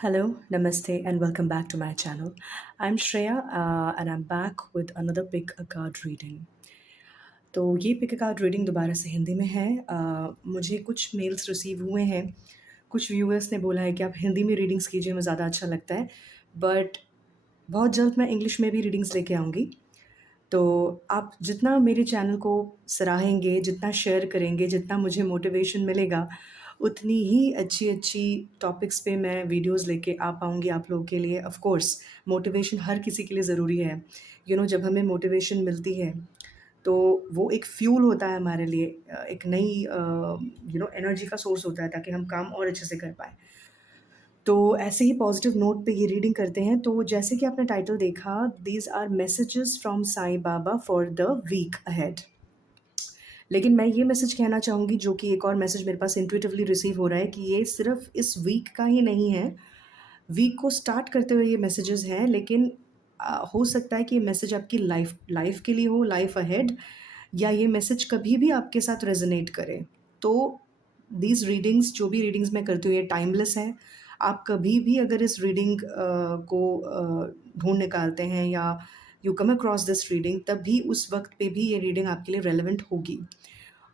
Hello, namaste, and welcome back to my channel. I'm Shreya, and I'm back with another pick a card reading. तो ये pick a card reading दोबारा से हिंदी में है। मुझे कुछ मेल्स रिसीव हुए हैं, कुछ व्यूअर्स ने बोला है कि आप हिंदी में रीडिंग्स कीजिए, हमें ज़्यादा अच्छा लगता है। बट बहुत जल्द मैं इंग्लिश में भी रीडिंग्स लेके आऊँगी। तो आप जितना मेरे चैनल को सराहेंगे, जितना शेयर करेंगे, जितना मुझे मोटिवेशन मिलेगा, उतनी ही अच्छी-अच्छी टॉपिक्स पे मैं वीडियोज़ लेके आ पाऊँगी आप लोगों के लिए। ऑफ़ कोर्स मोटिवेशन हर किसी के लिए ज़रूरी है। जब हमें मोटिवेशन मिलती है, तो वो एक फ्यूल होता है हमारे लिए, एक नई एनर्जी का सोर्स होता है ताकि हम काम और अच्छे से कर पाएँ। तो ऐसे ही पॉज़िटिव नोट पे ये रीडिंग करते हैं। तो जैसे कि आपने टाइटल देखा, these are messages from Sai Baba for the week ahead. लेकिन मैं ये मैसेज कहना चाहूँगी, जो कि एक और मैसेज मेरे पास इंट्यूटिवली रिसीव हो रहा है, कि ये सिर्फ़ इस वीक का ही नहीं है। वीक को स्टार्ट करते हुए ये मैसेजेस हैं, लेकिन हो सकता है कि ये मैसेज आपकी लाइफ़ लाइफ़ के लिए हो, लाइफ़ अहेड, या ये मैसेज कभी भी आपके साथ रेज़ोनेट करे। तो दीज़ रीडिंग्स, जो भी रीडिंग्स मैं करती हूँ, ये टाइमलेस है। आप कभी भी अगर इस रीडिंग को ढूँढ निकालते हैं, या you come across this reading, तब भी उस वक़्त पे भी ये रीडिंग आपके लिए रेलेवेंट होगी।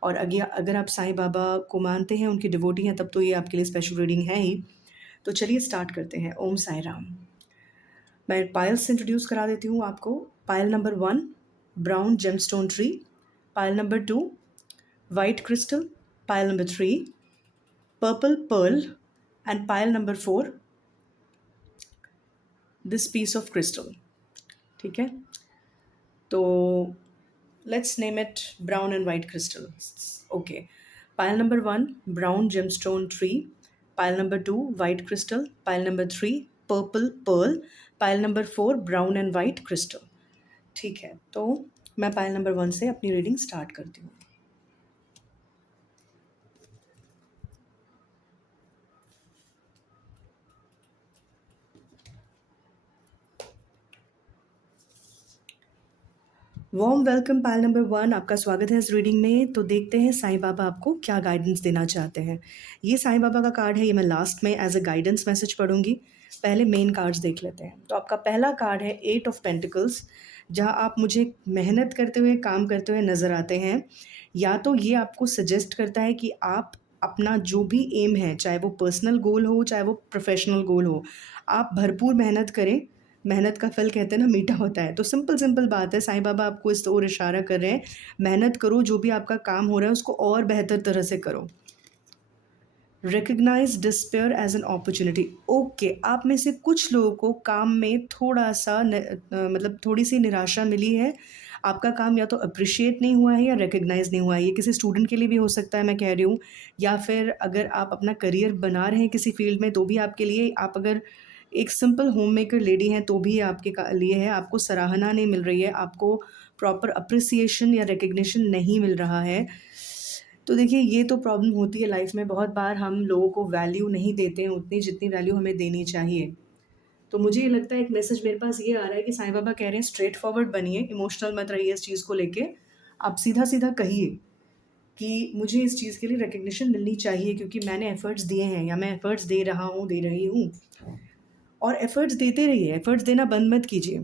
और अगर आप साईं बाबा को मानते हैं, उनके डिवोटी हैं, तब तो ये आपके लिए स्पेशल रीडिंग है ही। तो चलिए स्टार्ट करते हैं। ओम साईं राम। मैं पायल्स से इंट्रोड्यूस करा देती हूँ आपको। Pile number 1, brown gemstone tree. Pile number 2, white crystal. Pile number 3, purple pearl. And pile number 4, this piece of crystal. ठीक है? तो let's name it brown and white crystal. Okay. Pile number 1, brown gemstone tree. Pile number 2, white crystal. Pile number 3, purple pearl. Pile number 4, brown and white crystal. ठीक है, तो मैं पायल number 1 से अपनी reading start करती हूँ। वार्म वेलकम पायल number 1, आपका स्वागत है इस रीडिंग में। तो देखते हैं साईं बाबा आपको क्या गाइडेंस देना चाहते हैं। ये साईं बाबा का कार्ड है, ये मैं लास्ट में एज अ गाइडेंस मैसेज पढ़ूंगी। पहले मेन कार्ड्स देख लेते हैं। तो आपका पहला कार्ड है 8 ऑफ पेंटिकल्स, जहाँ आप मुझे मेहनत करते हुए, काम करते हुए नज़र आते हैं। या तो ये आपको सजेस्ट करता है कि आप अपना जो भी एम है, चाहे वो पर्सनल गोल हो, चाहे वो प्रोफेशनल गोल हो, आप भरपूर मेहनत करें। मेहनत का फल कहते हैं ना, मीठा होता है। तो सिंपल सिंपल बात है, साईं बाबा आपको इस ओर इशारा कर रहे हैं, मेहनत करो, जो भी आपका काम हो रहा है उसको और बेहतर तरह से करो। Recognise despair as an opportunity. Okay, आप में से कुछ लोगों को काम में थोड़ा सा मतलब थोड़ी सी निराशा मिली है। आपका काम या तो अप्रिशिएट नहीं हुआ है या रिकग्नाइज नहीं हुआ है। ये किसी स्टूडेंट के लिए भी हो सकता है, मैं कह रही हूँ। या फिर अगर आप अपना करियर बना रहे हैं किसी फील्ड में, तो भी आपके लिए, आप अगर एक सिंपल होम मेकर लेडी हैं, तो भी ये आपके लिए है। आपको सराहना नहीं मिल रही है, आपको प्रॉपर अप्रिसिएशन या रिकग्निशन नहीं मिल रहा है। तो देखिए, ये तो प्रॉब्लम होती है लाइफ में। बहुत बार हम लोगों को वैल्यू नहीं देते हैं उतनी जितनी वैल्यू हमें देनी चाहिए। तो मुझे ये लगता है, एक मैसेज मेरे पास ये आ रहा है कि साईं बाबा कह रहे हैं, स्ट्रेट फॉरवर्ड बनिए, इमोशनल मत रहिए इस चीज़ को लेके। आप सीधा-सीधा कहिए कि मुझे इस चीज़ के लिए रिकग्निशन मिलनी चाहिए, क्योंकि मैंने एफर्ट्स दिए हैं, या मैं एफर्ट्स दे रहा हूँ, दे रही हूँ। और एफर्ट्स देते रहिए, एफर्ट्स देना बंद मत कीजिए।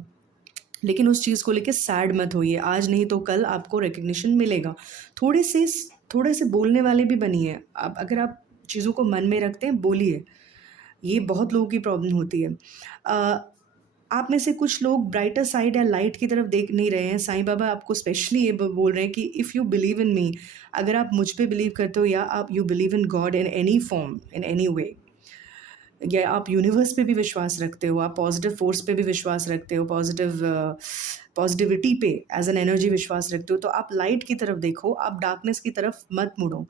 लेकिन उस चीज़ को लेके सैड मत होइए, आज नहीं तो कल आपको रिकग्निशन मिलेगा। थोड़े से थोड़े से बोलने वाले भी बनिए। आप अगर आप चीज़ों को मन में रखते हैं, बोलिए। ये बहुत लोगों की प्रॉब्लम होती है। आप में से कुछ लोग ब्राइटर साइड या लाइट की तरफ देख नहीं रहे हैं। साईं बाबा आपको स्पेशली ये बोल रहे हैं कि इफ़ यू बिलीव इन मी, अगर आप मुझ पे बिलीव करते हो, या आप you believe in God in any form, in any way, या आप यूनिवर्स पे भी विश्वास रखते हो, आप पॉजिटिव फोर्स पे भी विश्वास रखते हो, पॉजिटिविटी पे एज एन एनर्जी विश्वास रखते हो, तो आप लाइट की तरफ देखो, आप डार्कनेस की तरफ मत मुड़ो।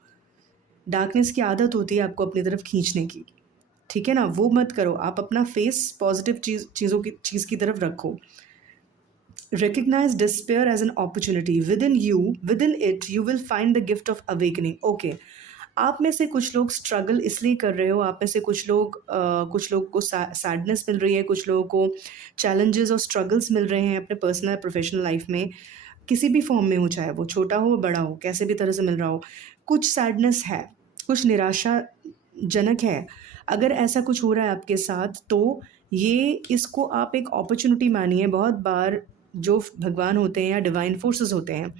डार्कनेस की आदत होती है आपको अपनी तरफ खींचने की, ठीक है ना? वो मत करो। आप अपना फेस पॉजिटिव चीज़ की तरफ रखो। Recognize despair as an opportunity. Within it, you will find the gift of awakening. Okay. आप में से कुछ लोग स्ट्रगल इसलिए कर रहे हो, आप में से कुछ लोग को सैडनेस मिल रही है, कुछ लोगों को चैलेंजेस और स्ट्रगल्स मिल रहे हैं अपने पर्सनल प्रोफेशनल लाइफ में, किसी भी फॉर्म में हो, चाहे वो छोटा हो बड़ा हो, कैसे भी तरह से मिल रहा हो। कुछ सैडनेस है, कुछ निराशाजनक है। अगर ऐसा कुछ हो रहा है आपके साथ तो ये इसको आप एक अपॉर्च्युनिटी मानिए। बहुत बार जो भगवान होते हैं या डिवाइन फोर्सेस होते हैं,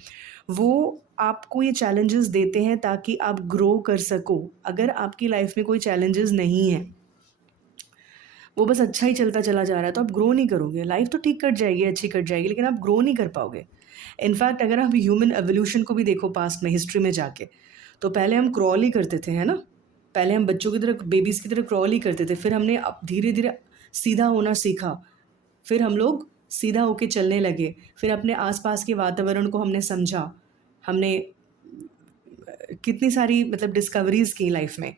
वो आपको ये चैलेंजेस देते हैं ताकि आप ग्रो कर सको। अगर आपकी लाइफ में कोई चैलेंजेस नहीं है, वो बस अच्छा ही चलता चला जा रहा है, तो आप ग्रो नहीं करोगे। लाइफ तो ठीक कट जाएगी, अच्छी कट जाएगी, लेकिन आप ग्रो नहीं कर पाओगे। इनफैक्ट अगर आप ह्यूमन एवोल्यूशन को भी देखो पास्ट में, हिस्ट्री में जाके, तो पहले हम क्रॉल ही करते थे, है ना? पहले हम बच्चों की तरह, बेबीज़ की तरह क्रॉल ही करते थे। फिर हमने अब धीरे-धीरे सीधा होना सीखा। फिर हम लोग सीधा होके चलने लगे। फिर अपने आस-पास के वातावरण को हमने समझा। हमने कितनी सारी मतलब डिस्कवरीज़ की लाइफ में,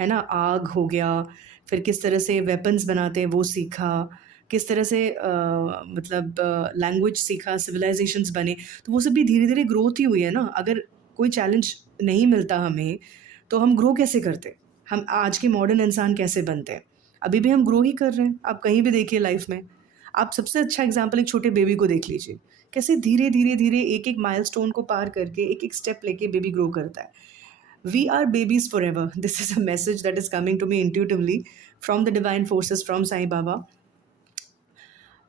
है ना? आग हो गया, फिर किस तरह से वेपन्स बनाते हैं वो सीखा, किस तरह से मतलब लैंग्वेज सीखा, सिविलाइज़ेशंस बने, तो वो सब भी धीरे-धीरे ग्रोथ ही हुई है ना। अगर कोई चैलेंज नहीं मिलता हमें, तो हम ग्रो कैसे करते? हम आज के मॉडर्न इंसान कैसे बनते हैं? अभी भी हम ग्रो ही कर रहे हैं, आप कहीं भी देखिए लाइफ में। आप सबसे अच्छा एग्ज़ाम्पल एक छोटे बेबी को देख लीजिए। कैसे धीरे-धीरे, एक-एक माइलस्टोन को पार करके, एक-एक स्टेप लेके बेबी ग्रो करता है। We are babies forever. This is a message that is coming to me intuitively from the divine forces, from Sai Baba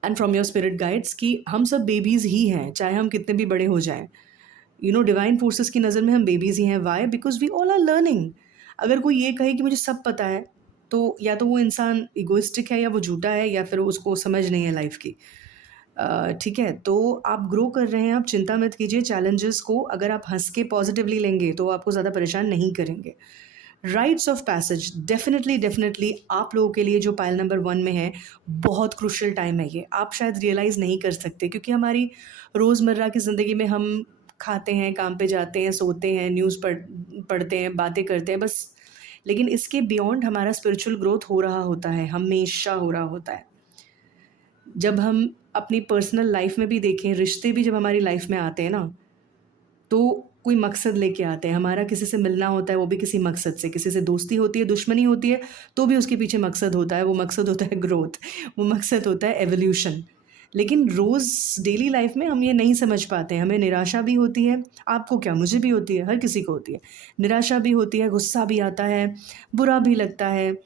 and from your spirit guides कि हम सब बेबीज़ ही हैं, चाहे हम कितने भी बड़े हो जाएँ। डिवाइन फोर्सेस की नज़र में हम बेबीज़ ही हैं। Why? Because we all are learning. अगर कोई ये कहे कि मुझे सब पता है, तो या तो वो इंसान इगोइस्टिक है, या वो झूठा है, या फिर उसको समझ नहीं है लाइफ़ की। ठीक है, तो आप ग्रो कर रहे हैं, आप चिंता मत कीजिए चैलेंजेस को। अगर आप हँस के पॉज़िटिवली लेंगे, तो आपको ज़्यादा परेशान नहीं करेंगे। राइट्स ऑफ पैसेज डेफ़िनिटली आप लोगों के लिए जो पाइल नंबर 1 में है, बहुत क्रूशियल टाइम है ये। आप शायद रियलाइज़ नहीं कर सकते, क्योंकि हमारी रोज़मर्रा की ज़िंदगी में हम खाते हैं, काम पे जाते हैं, सोते हैं, न्यूज़ पढ़ते हैं, बातें करते हैं बस। लेकिन इसके बियॉन्ड हमारा स्पिरिचुअल ग्रोथ हो रहा होता है, हमेशा हो रहा होता है। जब हम अपनी पर्सनल लाइफ़ में भी देखें, रिश्ते भी जब हमारी लाइफ़ में आते हैं ना, तो कोई मकसद लेके आते हैं। हमारा किसी से मिलना होता है, वो भी किसी मकसद से। किसी से दोस्ती होती है, दुश्मनी होती है, तो भी उसके पीछे मकसद होता है। वो मकसद होता है ग्रोथ, वो मकसद होता है एवोल्यूशन। लेकिन रोज़ डेली लाइफ़ में हम ये नहीं समझ पाते हैं। हमें निराशा भी होती है, आपको क्या, मुझे भी होती है, हर किसी को होती है। निराशा भी होती है, गुस्सा भी आता है, बुरा भी लगता है,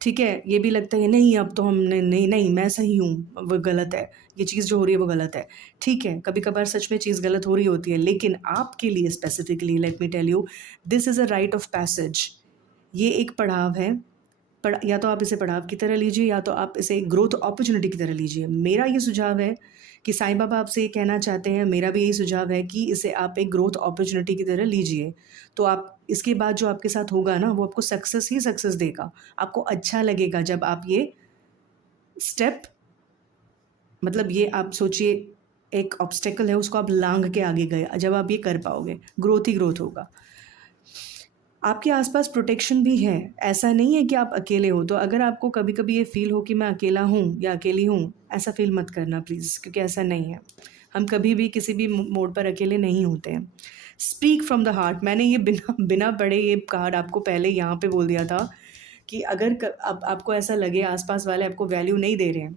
ठीक है? ये भी लगता है नहीं, अब तो हमने नहीं, नहीं मैं सही हूँ, वो गलत है। ये चीज़ जो हो रही है वो गलत है। ठीक है, कभी-कभार सच में चीज़ गलत हो रही होती है, लेकिन आपके लिए specifically let me tell you, this is a rite of passage. ये एक पड़ाव है। या तो आप इसे पड़ाव की तरह लीजिए, या तो आप इसे ग्रोथ अपॉर्च्युनिटी की तरह लीजिए। मेरा ये सुझाव है कि साईं बाबा आपसे ये कहना चाहते हैं, मेरा भी यही सुझाव है कि इसे आप एक ग्रोथ अपॉर्च्युनिटी की तरह लीजिए। तो आप इसके बाद जो आपके साथ होगा ना, वो आपको सक्सेस ही सक्सेस देगा। आपको अच्छा लगेगा जब आप ये स्टेप, मतलब ये आप सोचिए, एक ऑब्स्टेकल है, उसको आप लांघ के आगे गए। जब आप ये कर पाओगे, ग्रोथ ही ग्रोथ होगा। आपके आसपास प्रोटेक्शन भी है, ऐसा नहीं है कि आप अकेले हो। तो अगर आपको कभी-कभी ये फ़ील हो कि मैं अकेला हूँ या अकेली हूँ, ऐसा फ़ील मत करना प्लीज़, क्योंकि ऐसा नहीं है। हम कभी भी किसी भी मोड़ पर अकेले नहीं होते हैं। स्पीक फ्रॉम द हार्ट, मैंने ये बिना बिना पढ़े ये कार्ड आपको पहले यहाँ पे बोल दिया था कि अगर अब आपको ऐसा लगे आसपास वाले आपको वैल्यू नहीं दे रहे हैं,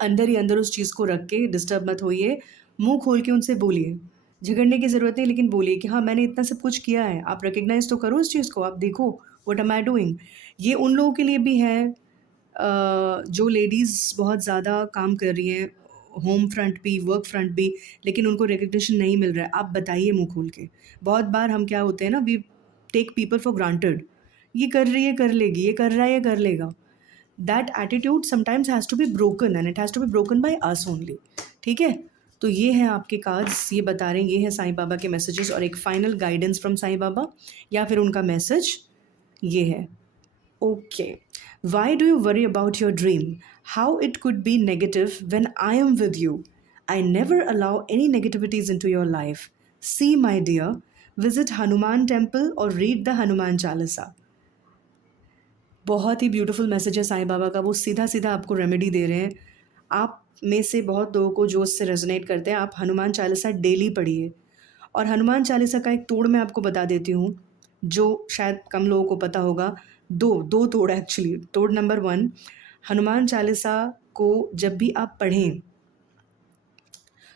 अंदर ही अंदर उस चीज़ को रख के डिस्टर्ब मत होइए, मुँह खोल के उनसे बोलिए। झगड़ने की ज़रूरत नहीं, लेकिन बोलिए कि हाँ, मैंने इतना सब कुछ किया है, आप रिकॉग्नाइज़ तो करो उस चीज़ को, आप देखो व्हाट एम आई डूइंग। ये उन लोगों के लिए भी है जो लेडीज़ बहुत ज़्यादा काम कर रही हैं, होम फ्रंट भी, वर्क फ्रंट भी, लेकिन उनको रिकॉग्निशन नहीं मिल रहा है। आप बताइए मुँह खोल के। बहुत बार हम क्या होते हैं ना, we take people for granted. ये कर रही है, कर लेगी, ये कर रहा है, ये कर लेगा। That attitude sometimes has to be broken, and it has to be broken by us only. ठीक है? तो ये हैं आपके कार्ड्स, ये बता रहे हैं, ये हैं साईं बाबा के मैसेजेस, और एक final guidance from Sai Baba, या फिर उनका मैसेज ये है। Okay, why do you worry about your dream? How it could be negative when I am with you? I never allow any negativities into your life. See my dear, visit Hanuman temple और read the Hanuman Chalisa. बहुत ही beautiful message है साईं बाबा का, वो सीधा-सीधा आपको remedy दे रहे हैं। आप में से बहुत लोगों को जो उससे रेज़ोनेट करते हैं, आप हनुमान चालीसा डेली पढ़िए। और हनुमान चालीसा का एक तोड़ मैं आपको बता देती हूँ, जो शायद कम लोगों को पता होगा। 2 तोड़ एक्चुअली। तोड़ नंबर 1, हनुमान चालीसा को जब भी आप पढ़ें,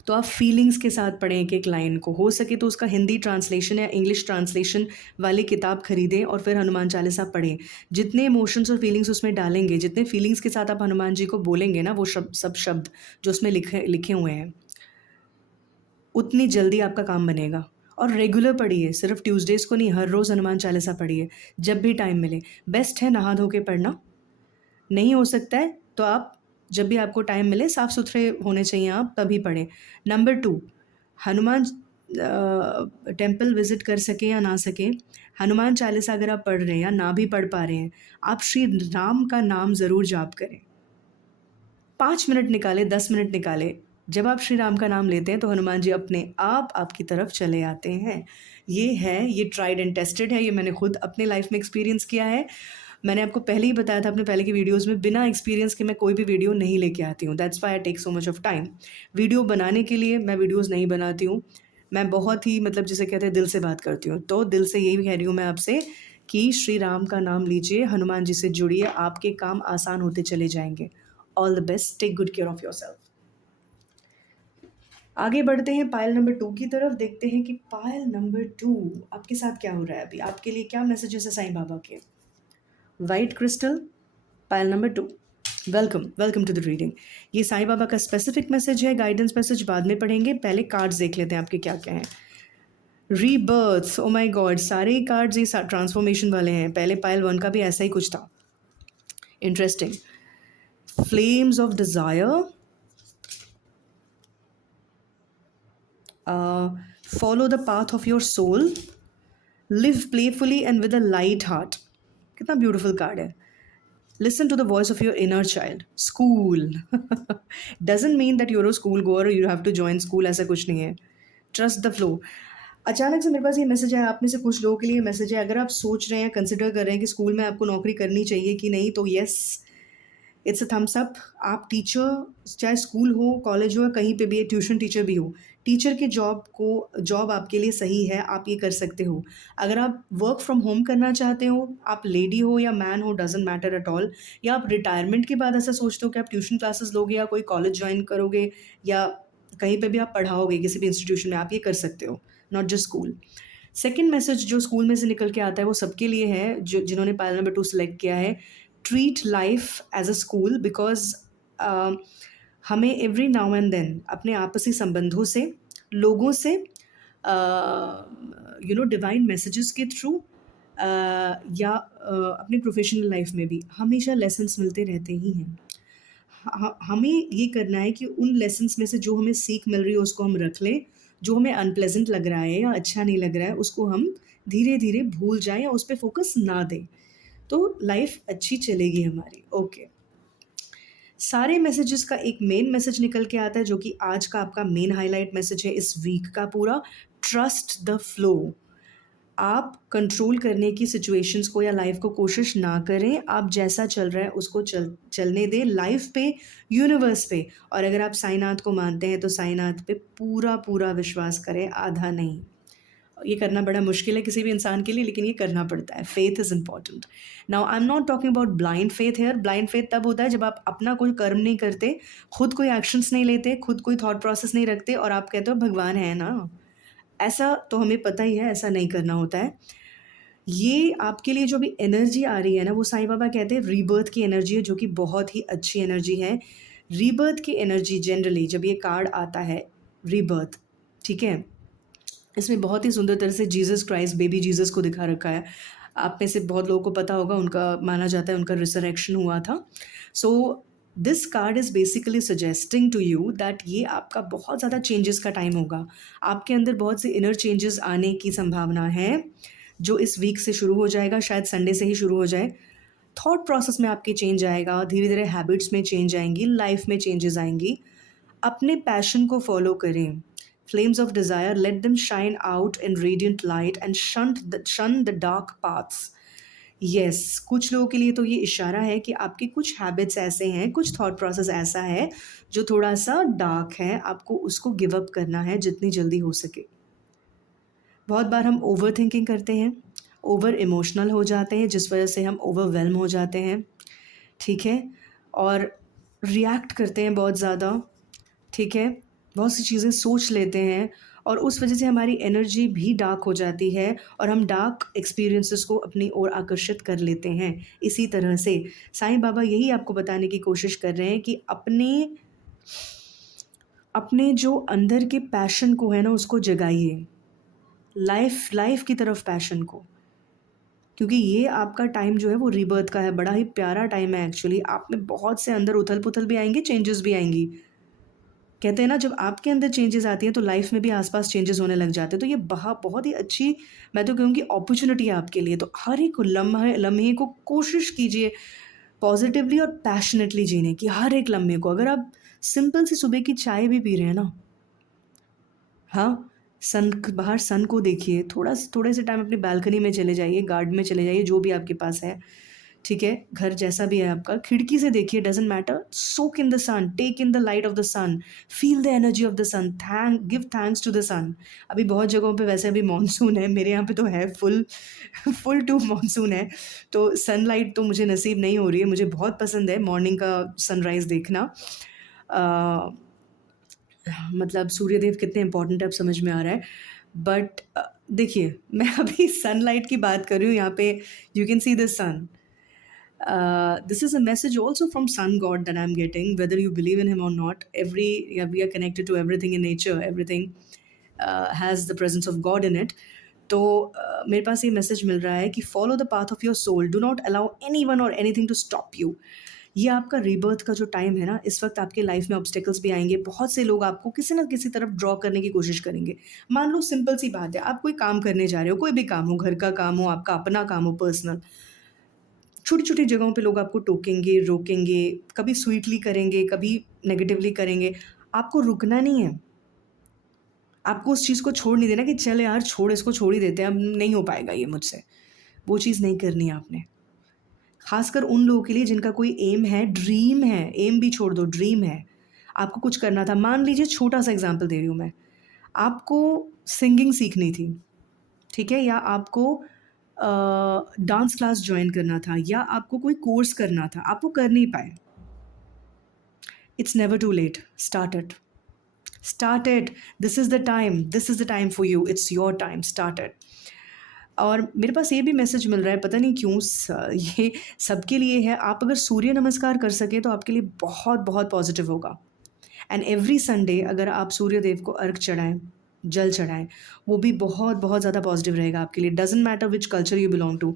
तो आप फीलिंग्स के साथ पढ़ें एक एक लाइन को, हो सके तो उसका हिंदी ट्रांसलेशन या इंग्लिश ट्रांसलेशन वाली किताब खरीदें और फिर हनुमान चालीसा पढ़ें। जितने इमोशंस और फीलिंग्स उसमें डालेंगे, जितने फीलिंग्स के साथ आप हनुमान जी को बोलेंगे ना, वो सब शब्द जो उसमें लिखे लिखे हुए हैं, उतनी जल्दी आपका काम बनेगा। और रेगुलर पढ़िए, सिर्फ ट्यूसडेज़ को नहीं, हर रोज़ हनुमान चालीसा पढ़िए जब भी टाइम मिले। बेस्ट है नहा धो के पढ़ना, नहीं हो सकता है तो आप जब भी आपको टाइम मिले, साफ़ सुथरे होने चाहिए आप, तभी पढ़ें। नंबर 2, हनुमान टेम्पल विज़िट कर सकें या ना सकें, हनुमान चालीसा अगर आप पढ़ रहे हैं या ना भी पढ़ पा रहे हैं, आप श्री राम का नाम ज़रूर जाप करें। 5 मिनट निकालें, 10 मिनट निकालें। जब आप श्री राम का नाम लेते हैं तो हनुमान जी अपने आप आपकी तरफ चले आते हैं। ये ट्राइड एंड टेस्टेड है, ये मैंने खुद अपने लाइफ में एक्सपीरियंस किया है। मैंने आपको पहले ही बताया था अपने पहले की वीडियोज़ में, बिना एक्सपीरियंस के मैं कोई भी वीडियो नहीं लेके आती हूँ। That's why I take so much of time. Video बनाने के लिए मैं वीडियोज़ नहीं बनाती हूँ। मैं बहुत ही मतलब जिसे कहते हैं दिल से बात करती हूँ। तो दिल से यही कह रही हूँ मैं आपसे कि श्री राम का नाम लीजिए, हनुमान जी से जुड़िए, आपके काम आसान होते चले जाएँगे। All the best, take good care of yourself. आगे बढ़ते हैं पायल नंबर 2 की तरफ, देखते हैं कि पायल नंबर 2 आपके साथ क्या हो रहा है अभी, आपके लिए क्या मैसेजेस है साईं बाबा के। White crystal, pile number 2, welcome to the reading. ये साईं बाबा का स्पेसिफिक मैसेज है, गाइडेंस मैसेज बाद में पढ़ेंगे, पहले कार्ड्स देख लेते हैं आपके क्या क्या हैं। रीबर्थ, ओ माय गॉड, सारे ही कार्ड्स ये ट्रांसफॉर्मेशन वाले हैं। पहले पायल 1 का भी ऐसा ही कुछ था। Interesting. Flames of desire, follow the path of your soul, live playfully and with a light heart. कितना ब्यूटीफुल कार्ड है। Listen to the voice of your inner child. School doesn't mean that you're a school goer or you have to join school, ऐसा कुछ नहीं है। Trust the flow. अचानक से मेरे पास ये मैसेज आया, आप में से कुछ लोगों के लिए मैसेज है, अगर आप सोच रहे हैं, कंसिडर कर रहे हैं कि स्कूल में आपको नौकरी करनी चाहिए कि नहीं, तो yes, it's a thumbs up. आप टीचर, चाहे स्कूल हो, कॉलेज हो या कहीं पे भी, ट्यूशन टीचर भी हो, टीचर के जॉब आपके लिए सही है, आप ये कर सकते हो। अगर आप वर्क फ्रॉम होम करना चाहते हो, आप लेडी हो या मैन हो, डजेंट मैटर एट ऑल, या आप रिटायरमेंट के बाद ऐसा सोचते हो कि आप ट्यूशन क्लासेस लोगे या कोई कॉलेज ज्वाइन करोगे या कहीं पे भी आप पढ़ाओगे किसी भी इंस्टीट्यूशन में, आप ये कर सकते हो, not just school. Second message जो स्कूल में से निकल के आता है वो सबके लिए है, जो जिन्होंने पायल नंबर 2 सेलेक्ट किया है। Treat life as a school, because हमें एवरी नाउ एंड देन अपने आपसी संबंधों से, लोगों से, डिवाइन मैसेजेस के थ्रू, या अपनी प्रोफेशनल लाइफ में भी हमेशा लेसन्स मिलते रहते ही हैं। हमें ये करना है कि उन लेसन्स में से जो हमें सीख मिल रही है उसको हम रख लें, जो हमें अनप्लेजेंट लग रहा है या अच्छा नहीं लग रहा है उसको हम धीरे धीरे भूल जाएं या उस पर फोकस ना दें, तो लाइफ अच्छी चलेगी हमारी। ओके, सारे मैसेजेस का एक मेन मैसेज निकल के आता है जो कि आज का आपका मेन हाईलाइट मैसेज है इस वीक का पूरा। Trust the flow. आप कंट्रोल करने की सिचुएशंस को या लाइफ को कोशिश ना करें, आप जैसा चल रहा है उसको चलने दें, लाइफ पे, यूनिवर्स पे। और अगर आप साईनाथ को मानते हैं तो साईनाथ पे पूरा पूरा विश्वास करें, आधा नहीं। ये करना बड़ा मुश्किल है किसी भी इंसान के लिए, लेकिन ये करना पड़ता है। Faith is important. Now I am not talking about blind faith here. Blind faith तब होता है जब आप अपना कोई कर्म नहीं करते, खुद कोई एक्शंस नहीं लेते, खुद कोई थॉट प्रोसेस नहीं रखते और आप कहते हो भगवान है ना। ऐसा तो हमें पता ही है, ऐसा नहीं करना होता है। ये आपके लिए जो भी एनर्जी आ रही है ना, वो साईं बाबा कहते हैं रीबर्थ की एनर्जी है, जो कि बहुत ही अच्छी एनर्जी है। रीबर्थ की एनर्जी जनरली जब ये कार्ड आता है, रीबर्थ, ठीक है, इसमें बहुत ही सुंदर तरह से जीसस क्राइस्ट, बेबी जीसस को दिखा रखा है। आप में से बहुत लोगों को पता होगा, उनका माना जाता है उनका रिसरेक्शन हुआ था। So this card is basically suggesting to you that ये आपका बहुत ज़्यादा चेंजेस का टाइम होगा। आपके अंदर बहुत से इनर चेंजेस आने की संभावना है, जो इस वीक से शुरू हो जाएगा, शायद संडे से ही शुरू हो जाए। थॉट प्रोसेस में आपके चेंज आएगा, धीरे धीरे हैबिट्स में चेंज आएंगी, लाइफ में चेंजेस आएंगी। अपने पैशन को फॉलो करें। Flames of desire, let them shine out in radiant light and शन द डार्क पाथ्स। यस, कुछ लोगों के लिए तो ये इशारा है कि आपके कुछ हैबिट्स ऐसे हैं, कुछ थॉट प्रोसेस ऐसा है जो थोड़ा सा डार्क है, आपको उसको गिव अप करना है जितनी जल्दी हो सके। बहुत बार हम ओवर थिंकिंग करते हैं, ओवर इमोशनल हो जाते हैं, जिस वजह से हम ओवरवेल्म हो जाते हैं, ठीक है, और रिएक्ट करते हैं बहुत ज़्यादा, ठीक है। बहुत सी चीज़ें सोच लेते हैं और उस वजह से हमारी एनर्जी भी डार्क हो जाती है और हम डार्क एक्सपीरियंसेस को अपनी ओर आकर्षित कर लेते हैं। इसी तरह से साईं बाबा यही आपको बताने की कोशिश कर रहे हैं कि अपने अपने जो अंदर के पैशन को है ना उसको जगाइए। लाइफ़ लाइफ़ की तरफ पैशन को। क्योंकि ये आपका टाइम जो है वो रीबर्थ का है, बड़ा ही प्यारा टाइम है एक्चुअली। आप में बहुत से अंदर उथल-पुथल भी आएँगी, चेंजेस भी आएँगी। कहते हैं ना जब आपके अंदर चेंजेस आती हैं तो लाइफ में भी आस-पास चेंजेस होने लग जाते हैं। तो ये बहुत ही अच्छी मैं तो कहूँगी अपॉर्च्युनिटी है आपके लिए। तो हर एक लम्हे लम्हे को कोशिश कीजिए पॉज़िटिवली और पैशनेटली जीने की, हर एक लम्हे को। अगर आप सिंपल सी सुबह की चाय भी पी रहे हैं ना, हाँ, बाहर सन को देखिए, थोड़े से टाइम अपनी बालकनी में चले जाइए, गार्डन में चले जाइए, जो भी आपके पास है, ठीक है? घर जैसा भी है आपका, खिड़की से देखिए doesn't matter, soak in the sun, take in the light of the sun, feel the energy of the sun, give thanks to the sun. अभी बहुत जगहों पे वैसे अभी मानसून है, मेरे यहाँ पे तो है फुल फुल टू मानसून है, तो सनलाइट तो मुझे नसीब नहीं हो रही है, मुझे बहुत पसंद है मॉर्निंग का सनराइज़ देखना। अ मतलब सूर्यदेव कितने इम्पोर्टेंट है अब समझ में आ रहा है। बट देखिए मैं अभी सनलाइट की बात कर रही हूँ यहाँ पे you can see the sun. This is a message also from sun god that I'm getting, whether you believe in him or not. Yeah, we are connected to everything in nature, everything has the presence of God in it. तो मेरे पास ये message मिल रहा है कि follow the path of your soul, do not allow anyone और anything to stop you. ये आपका rebirth का जो टाइम है ना, इस वक्त आपके लाइफ में ऑब्स्टेकल्स भी आएंगे, बहुत से लोग आपको किसी ना किसी तरफ ड्रॉ करने की कोशिश करेंगे। मान लो सिंपल सी बात है, आप कोई काम करने जा रहे हो, कोई भी काम हो, घर का काम हो, आपका अपना काम हो, पर्सनल, छोटी-छोटी जगहों पे लोग आपको टोकेंगे, रोकेंगे, कभी स्वीटली करेंगे, कभी नेगेटिवली करेंगे। आपको रुकना नहीं है। आपको उस चीज़ को छोड़ नहीं देना कि चल यार छोड़ इसको छोड़ ही देते हैं, अब नहीं हो पाएगा ये मुझसे। वो चीज़ नहीं करनी है आपने। ख़ासकर उन लोगों के लिए जिनका कोई एम है, ड्रीम है, एम भी छोड़ दो, ड्रीम है। आपको कुछ करना था। मान लीजिए छोटा-सा एग्ज़ाम्पल दे रही हूँ मैं। आपको सिंगिंग सीखनी थी, ठीक है? या आपको डांस क्लास जॉइन करना था या आपको कोई कोर्स करना था, आप वो कर नहीं पाए। It's never too late, start it. Start it, this is the time for you, it's your time, start it. और मेरे पास ये भी मैसेज मिल रहा है, पता नहीं क्यों ये सबके लिए है। आप अगर सूर्य नमस्कार कर सकें तो आपके लिए बहुत बहुत पॉजिटिव होगा। एंड एवरी संडे अगर आप सूर्य देव को अर्घ चढ़ाएं, जल चढ़ाएं, वो भी बहुत बहुत ज़्यादा पॉजिटिव रहेगा आपके लिए। Doesn't matter which culture you belong to,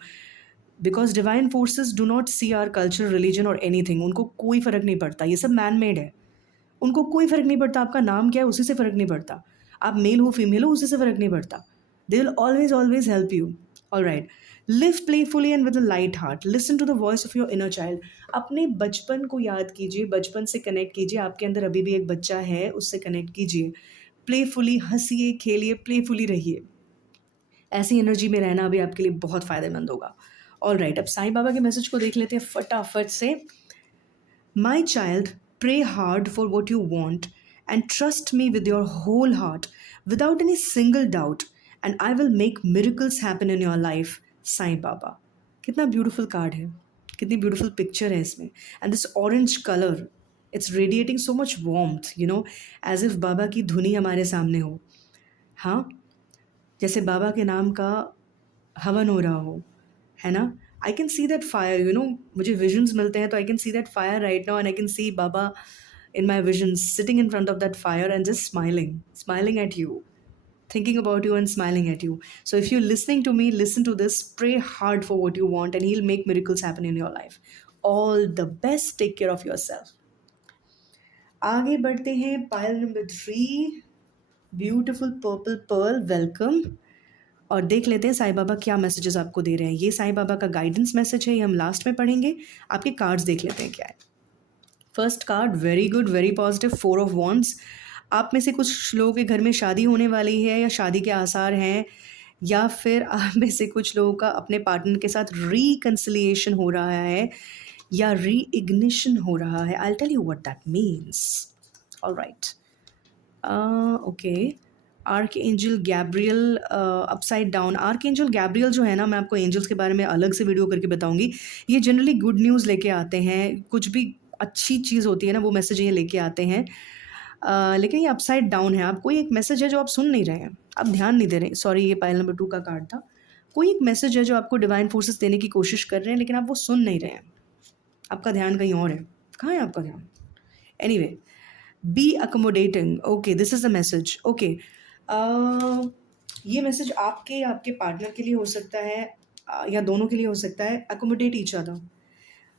because divine forces do not see our culture, religion और एनीथिंग। उनको कोई फ़र्क नहीं पड़ता, ये सब मैन मेड है। उनको कोई फ़र्क नहीं पड़ता आपका नाम क्या है, उसी से फ़र्क नहीं पड़ता। आप मेल हो फीमेल हो, उसी से फ़र्क नहीं पड़ता। They will always always help you. Alright, live playfully and with a light heart, listen to the voice of your inner child. अपने बचपन को याद कीजिए, बचपन से कनेक्ट कीजिए। आपके अंदर अभी भी एक बच्चा है, उससे कनेक्ट कीजिए। प्लेफुली हंसिए, खेलिए, प्लेफुली रहिए। ऐसी एनर्जी में रहना अभी आपके लिए बहुत फ़ायदेमंद होगा। ऑलराइट, अब साईं बाबा के मैसेज को देख लेते हैं फटाफट से। My child, pray hard for what you want and trust me with your whole heart without any single doubt, and I will make miracles happen in your life. Sai Baba. कितना beautiful card है, कितनी beautiful picture है इसमें। And this orange colour, it's radiating so much warmth, you know, as if Baba की धुनी हमारे सामने हो। हाँ, जैसे बाबा के नाम का हवन हो रहा हो, है ना? I can see that fire, you know, मुझे विजन्स मिलते हैं तो I can see that fire right now, and I can see Baba in my visions sitting in front of that fire and just smiling at you, thinking about you and smiling at you. So if you're listening to me, listen to this, pray hard for what you want and he'll make miracles happen in your life. All the best, take care of yourself. आगे बढ़ते हैं, pile number 3, beautiful purple pearl, welcome. और देख लेते हैं साईं बाबा क्या messages आपको दे रहे हैं। ये साईं बाबा का गाइडेंस मैसेज है, ये हम लास्ट में पढ़ेंगे। आपके कार्ड्स देख लेते हैं क्या है। First card, very good, very positive, 4 of wands. आप में से कुछ लोगों के घर में शादी होने वाली है या शादी के आसार हैं, या फिर आप में से कुछ लोगों का अपने पार्टनर के साथ रिकन्सिलिएशन हो रहा है या रीइग्निशन हो रहा है। I will tell you what that means. Alright, okay. Archangel Gabriel upside down. Archangel Gabriel जो है ना, मैं आपको एंजल्स के बारे में अलग से वीडियो करके बताऊंगी। ये जनरली गुड न्यूज़ लेके आते हैं, कुछ भी अच्छी चीज़ होती है ना, वो मैसेज ये लेके आते हैं। लेकिन ये अपसाइड डाउन है। आप कोई एक मैसेज है जो आप सुन नहीं रहे हैं, आप ध्यान नहीं दे रहे। सॉरी, ये पाइल नंबर 2 का कार्ड था। कोई एक मैसेज है जो आपको डिवाइन फोर्सेस देने की कोशिश कर रहे हैं, लेकिन आप वो सुन नहीं रहे हैं। आपका ध्यान कहीं और है। कहाँ है आपका ध्यान? Anyway, be accommodating. Okay, this is the message. Okay, ये मैसेज आपके या आपके पार्टनर के लिए हो सकता है, या दोनों के लिए हो सकता है। Accommodate each other.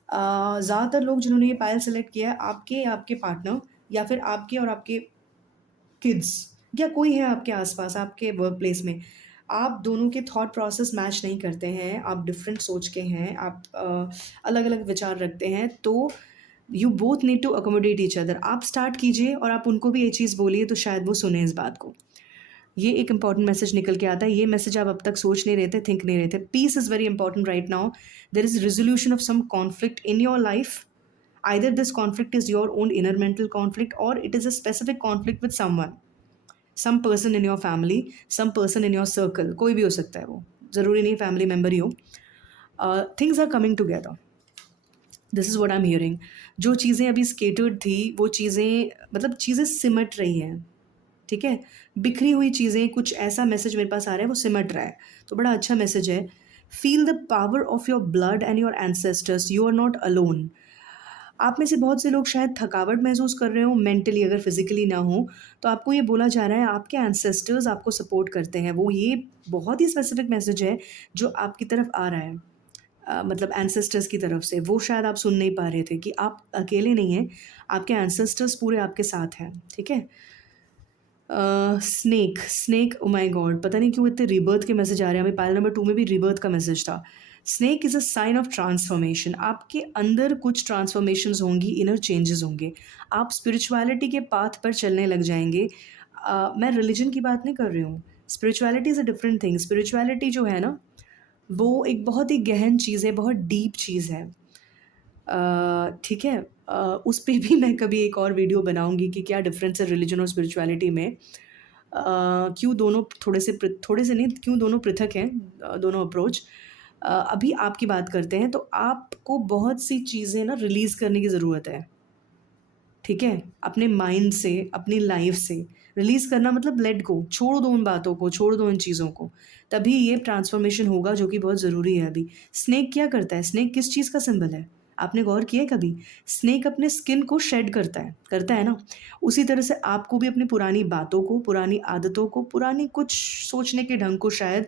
ज़्यादातर लोग जिन्होंने ये पायल सेलेक्ट किया है, आपके या आपके पार्टनर, या फिर आपके और आपके किड्स, या कोई है आपके आसपास, आपके वर्क प्लेस में, आप दोनों के थॉट प्रोसेस मैच नहीं करते हैं, आप डिफरेंट सोच के हैं, आप अलग अलग विचार रखते हैं, तो you both need to accommodate each other. आप स्टार्ट कीजिए और आप उनको भी ये चीज़ बोलिए, तो शायद वो सुने इस बात को। ये एक इंपॉर्टेंट मैसेज निकल के आता है। ये मैसेज आप अब तक सोच नहीं रहे थे, थिंक नहीं रहे थे। Peace is very important right now. There is resolution of some conflict in your life. Either this conflict is your own inner mental conflict, or it is a specific conflict with someone, some person in your family, some person in your circle, कोई भी हो सकता है वो, ज़रूरी नहीं family member ही हो। Things are coming together, this is what I am hearing. जो चीज़ें अभी स्केटर्ड थी, वो चीज़ें, मतलब चीज़ें सिमट रही हैं, ठीक है? बिखरी हुई चीज़ें, कुछ ऐसा मैसेज मेरे पास आ रहा है, वो सिमट रहा है, तो बड़ा अच्छा मैसेज है। Feel the power of your blood and your ancestors, you are not alone. आप में से बहुत से लोग शायद थकावट महसूस कर रहे हो मेंटली, अगर फिजिकली ना हो, तो आपको ये बोला जा रहा है आपके एंसेस्टर्स आपको सपोर्ट करते हैं। वो ये बहुत ही स्पेसिफिक मैसेज है जो आपकी तरफ आ रहा है, मतलब एंसेस्टर्स की तरफ से। वो शायद आप सुन नहीं पा रहे थे कि आप अकेले नहीं हैं, आपके एंसेस्टर्स पूरे आपके साथ हैं, ठीक है? Snake, snake, oh my God, पता नहीं क्यों इतने रिबर्थ के मैसेज आ रहे हैं। हमें पाइल नंबर 2 में भी रिबर्थ का मैसेज था। Snake is a sign of transformation. आपके अंदर कुछ ट्रांसफॉर्मेशंस होंगी, इनर चेंजेस होंगे, आप स्पिरिचुअलिटी के पाथ पर चलने लग जाएंगे। मैं रिलीजन की बात नहीं कर रही हूँ, spirituality is a different thing. Spirituality जो है ना, वो एक बहुत ही गहन चीज़ है, बहुत डीप चीज़ है। ठीक है? उस पे भी मैं कभी एक और वीडियो बनाऊँगी कि क्या डिफ़रेंस है रिलिजन और स्पिरिचुअलिटी में। क्यों दोनों थोड़े से नहीं, क्यों दोनों पृथक हैं, दोनों अप्रोच। अभी आपकी बात करते हैं, तो आपको बहुत सी चीज़ें ना रिलीज़ करने की ज़रूरत है, ठीक है? अपने माइंड से, अपनी लाइफ़ से। रिलीज़ करना मतलब लेट गो, छोड़ दो उन बातों को, छोड़ दो उन चीज़ों को, तभी ये ट्रांसफ़ॉर्मेशन होगा, जो कि बहुत ज़रूरी है अभी। स्नेक क्या करता है? स्नेक किस चीज़ का सिंबल है? आपने गौर किया है कभी? स्नेक अपने स्किन को शेड करता है ना? उसी तरह से आपको भी अपनी पुरानी बातों को, पुरानी आदतों को, पुरानी कुछ सोचने के ढंग को शायद,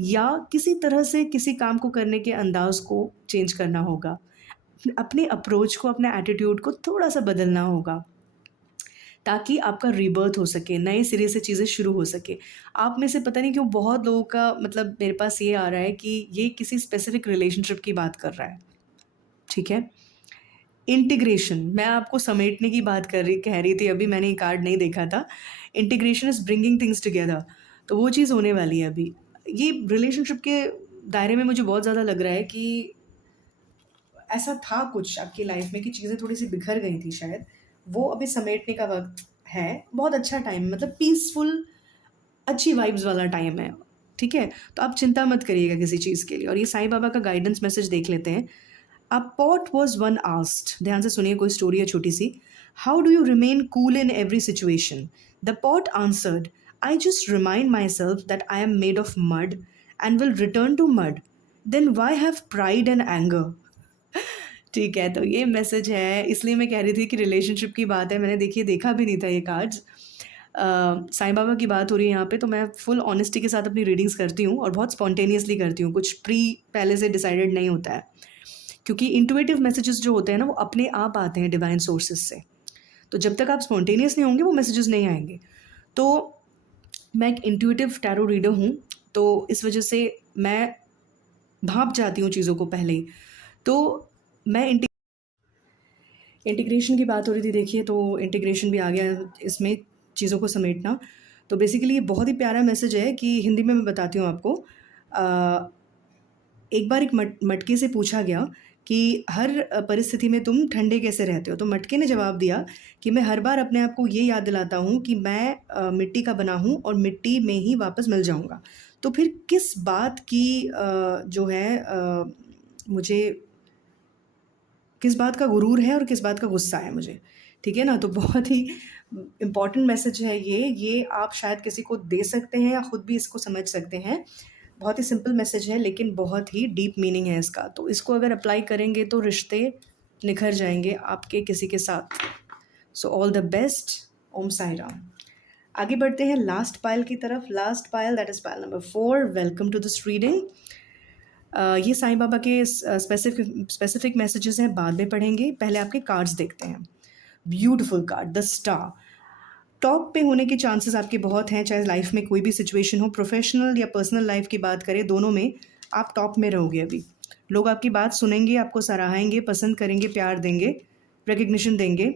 या किसी तरह से किसी काम को करने के अंदाज़ को चेंज करना होगा। अपने अप्रोच को, अपने एटीट्यूड को थोड़ा-सा बदलना होगा, ताकि आपका रीबर्थ हो सके, नए सिरे से चीज़ें शुरू हो सके। आप में से पता नहीं क्यों बहुत लोगों का मतलब मेरे पास ये आ रहा है कि ये किसी स्पेसिफ़िक रिलेशनशिप की बात कर रहा है, ठीक है? इंटीग्रेशन, मैं आपको समेटने की बात कह रही थी अभी, मैंने ये कार्ड नहीं देखा था। Integration is bringing things together, तो वो चीज़ होने वाली है अभी। ये रिलेशनशिप के दायरे में मुझे बहुत ज़्यादा लग रहा है कि ऐसा था कुछ आपकी लाइफ में कि चीज़ें थोड़ी-सी बिखर गई थी शायद, वो अभी समेटने का वक़्त है। बहुत अच्छा टाइम, मतलब पीसफुल, अच्छी वाइब्स वाला टाइम है, ठीक है? तो आप चिंता मत करिएगा किसी चीज़ के लिए। और ये साईं बाबा का गाइडेंस मैसेज देख लेते हैं। A pot was once asked, ध्यान से सुनिए, कोई स्टोरी है छोटी-सी। How do you remain cool in every situation? The pot answered, I just remind myself that I am made of mud and will return to mud. Then why have pride and anger? ठीक है, तो ये message है, इसलिए मैं कह रही थी कि रिलेशनशिप की बात है। मैंने देखिए देखा भी नहीं था ये कार्ड्स। साईं बाबा की बात हो रही है यहाँ पे, तो मैं फुल ऑनेस्टी के साथ अपनी रीडिंग्स करती हूँ और बहुत स्पॉन्टेनियसली करती हूँ, कुछ पहले से डिसाइडेड नहीं होता है। क्योंकि इंट्यूइटिव मैसेजेस जो होते हैं ना, वो अपने आप आते हैं डिवाइन सोर्सेज से। तो जब तक आप स्पॉन्टेनियस नहीं होंगे, वो मैसेजेस नहीं आएँगे। तो मैं एक इंट्यूइटिव टैरो रीडर हूँ, तो इस वजह से मैं भाँप जाती हूँ चीज़ों को पहले ही। तो मैं इंटीग्रेशन की बात हो रही थी, देखिए तो इंटीग्रेशन भी आ गया इसमें, चीज़ों को समेटना। तो बेसिकली ये बहुत ही प्यारा मैसेज है कि हिंदी में मैं बताती हूँ आपको। एक बार एक मटके से पूछा गया कि हर परिस्थिति में तुम ठंडे कैसे रहते हो? तो मटके ने जवाब दिया कि मैं हर बार अपने आप को ये याद दिलाता हूँ कि मैं मिट्टी का बना हूँ और मिट्टी में ही वापस मिल जाऊँगा। तो फिर किस बात की जो है, मुझे किस बात का गुरूर है और किस बात का गुस्सा है मुझे, ठीक है ना? तो बहुत ही इम्पोर्टेंट मैसेज है ये आप शायद किसी को दे सकते हैं या खुद भी इसको समझ सकते हैं। बहुत ही सिंपल मैसेज है लेकिन बहुत ही डीप मीनिंग है इसका। तो इसको अगर अप्लाई करेंगे तो रिश्ते निखर जाएँगे आपके किसी के साथ। So all the best. Om Sai Ram. आगे बढ़ते हैं लास्ट पायल की तरफ। Last pile that is pile number 4। Welcome to this reading. ये साईं बाबा के स्पेसिफिक मैसेजेस हैं, बाद में पढ़ेंगे। पहले आपके कार्ड्स देखते हैं। Beautiful card the star. Top पे होने के चांसेस आपके बहुत हैं, चाहे लाइफ में कोई भी सिचुएशन हो, प्रोफेशनल या पर्सनल लाइफ की बात करें, दोनों में आप टॉप में रहोगे अभी। लोग आपकी बात सुनेंगे, आपको सराहेंगे, पसंद करेंगे, प्यार देंगे, रिकग्निशन देंगे।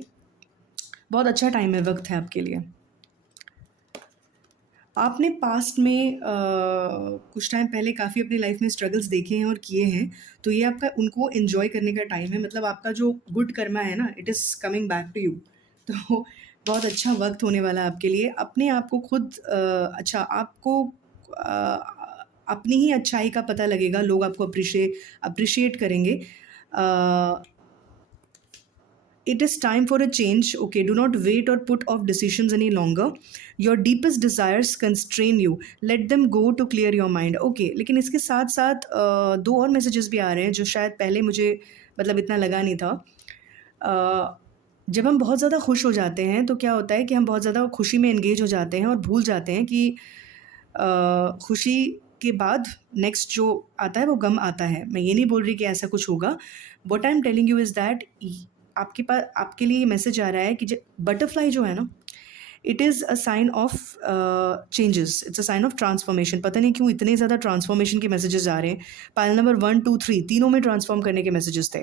बहुत अच्छा टाइम है, वक्त है आपके लिए। आपने पास्ट में कुछ टाइम पहले काफ़ी अपनी लाइफ में स्ट्रगल्स देखे हैं और किए हैं, तो ये आपका उनको एन्जॉय करने का टाइम है। मतलब आपका जो गुड कर्मा है ना, it is coming back to you. तो बहुत अच्छा वक्त होने वाला है आपके लिए। अपने आप को खुद अच्छा आपको अपनी ही अच्छाई का पता लगेगा, लोग आपको अप्रिशिएट करेंगे। It is time for a change. Okay, do not wait or put off decisions any longer. Your deepest desires constrain you. Let them go to clear your mind. Okay, लेकिन इसके साथ साथ दो और मैसेजेस भी आ रहे हैं जो शायद पहले मुझे मतलब इतना लगा नहीं था। जब हम बहुत ज़्यादा खुश हो जाते हैं तो क्या होता है कि हम बहुत ज़्यादा खुशी में एंगेज हो जाते हैं और भूल जाते हैं कि खुशी के बाद नेक्स्ट जो आता है वो गम आता है। मैं ये नहीं बोल रही कि ऐसा कुछ होगा। What I am telling you is that आपके पास आपके लिए मैसेज आ रहा है कि बटरफ्लाई जो है ना, it is a sign of changes, it's a sign of transformation. पता नहीं क्यों इतने ज़्यादा ट्रांसफॉर्मेशन के मैसेजेस आ रहे हैं। पायल नंबर 1, 2, 3 तीनों में ट्रांसफॉर्म करने के मैसेजेस थे।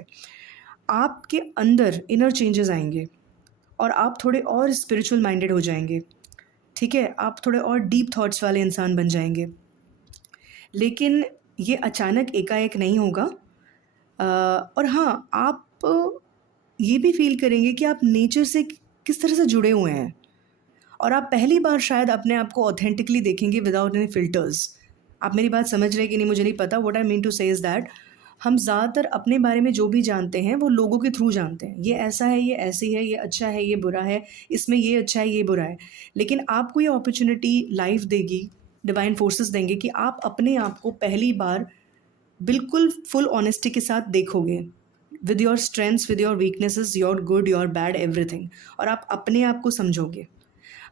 आपके अंदर इनर चेंजेस आएंगे और आप थोड़े और स्पिरिचुअल माइंडेड हो जाएंगे। ठीक है, आप थोड़े और डीप थॉट्स वाले इंसान बन जाएंगे। लेकिन ये अचानक एकाएक नहीं होगा। और हाँ, आप ये भी फ़ील करेंगे कि आप नेचर से किस तरह से जुड़े हुए हैं और आप पहली बार शायद अपने आप को ऑथेंटिकली देखेंगे विदाउट एनी फ़िल्टर्स। आप मेरी बात समझ रहे हैं कि नहीं मुझे नहीं पता। व्हाट आई मीन टू से इज़ दैट हम ज़्यादातर अपने बारे में जो भी जानते हैं वो लोगों के थ्रू जानते हैं। ये ऐसा है, ये ऐसी है, ये अच्छा है, ये बुरा है, इसमें ये अच्छा है, ये बुरा है। लेकिन आपको ये अपॉर्चुनिटी लाइफ़ देगी, डिवाइन फोर्सेस देंगे कि आप अपने आप को पहली बार बिल्कुल फुल ऑनेस्टी के साथ देखोगे, with your strengths, with your weaknesses, your good, your bad, everything. और आप अपने आप को समझोगे।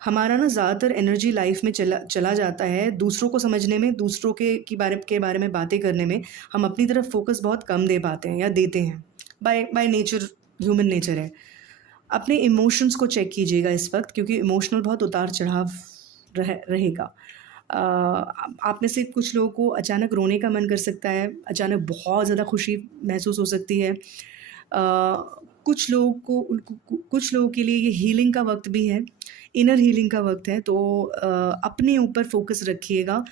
हमारा ना ज़्यादातर एनर्जी लाइफ में चला जाता है दूसरों को समझने में, दूसरों के बारे में बातें करने में। हम अपनी तरफ फोकस बहुत कम दे पाते हैं या देते हैं। बाय नेचर ह्यूमन नेचर है। अपने इमोशंस को चेक कीजिएगा इस वक्त, क्योंकि इमोशनल बहुत उतार चढ़ाव रहेगा। आप में से कुछ लोगों को अचानक रोने का मन कर सकता है, अचानक बहुत ज़्यादा खुशी महसूस हो सकती है। कुछ लोगों के लिए ये हीलिंग का वक्त भी है, इनर हीलिंग का वक्त है। तो अपने ऊपर फोकस रखिएगा।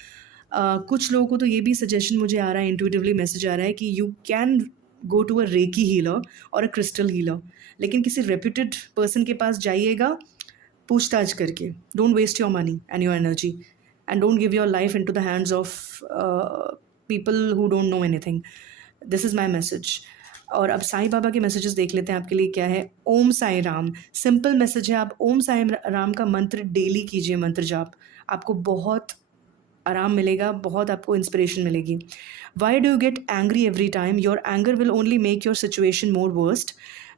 कुछ लोगों को तो ये भी सजेशन मुझे आ रहा है, इंट्यूटिवली मैसेज आ रहा है कि you can go to a reiki healer और अ क्रिस्टल हीलर। लेकिन किसी रेप्यूटेड पर्सन के पास जाइएगा पूछताछ करके। Don't waste your money and your energy and don't give your life into the hands of people who don't know anything. This is my message. और अब साईं बाबा के मैसेजेस देख लेते हैं आपके लिए क्या है। ओम साई राम, सिंपल मैसेज है। आप ओम साई राम का मंत्र डेली कीजिए, मंत्र जाप। आपको बहुत आराम मिलेगा, बहुत आपको इंस्पिरेशन मिलेगी। Why do you get angry every time? Your anger will only make your situation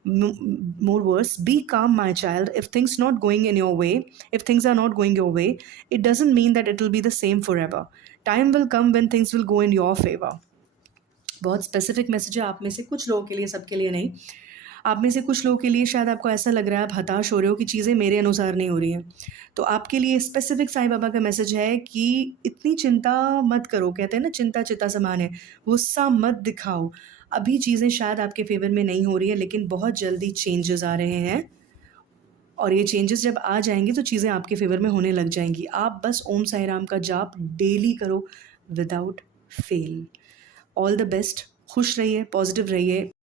more worse. Be calm, my child. If things not going in your way, if things are not going your way, it doesn't mean that it will be the same forever. Time will come when things will go in your favor. बहुत specific message है आप में से कुछ लोगों के लिए, सबके लिए नहीं। आप में से कुछ लोगों के लिए शायद आपको ऐसा लग रहा है, आप हताश हो रहे हो कि चीज़ें मेरे अनुसार नहीं हो रही हैं। तो आपके लिए स्पेसिफिक साईं बाबा का मैसेज है कि इतनी चिंता मत करो। कहते हैं ना, चिंता चिता समान है, गुस्सा मत दिखाओ। अभी चीज़ें शायद आपके फेवर में नहीं हो रही है, लेकिन बहुत जल्दी चेंजेस आ रहे हैं और ये चेंजेस जब आ जाएंगे तो चीज़ें आपके फेवर में होने लग जाएंगी। आप बस ओम साई राम का जाप डेली करो without fail. All the best. खुश रहिए, पॉजिटिव रहिए।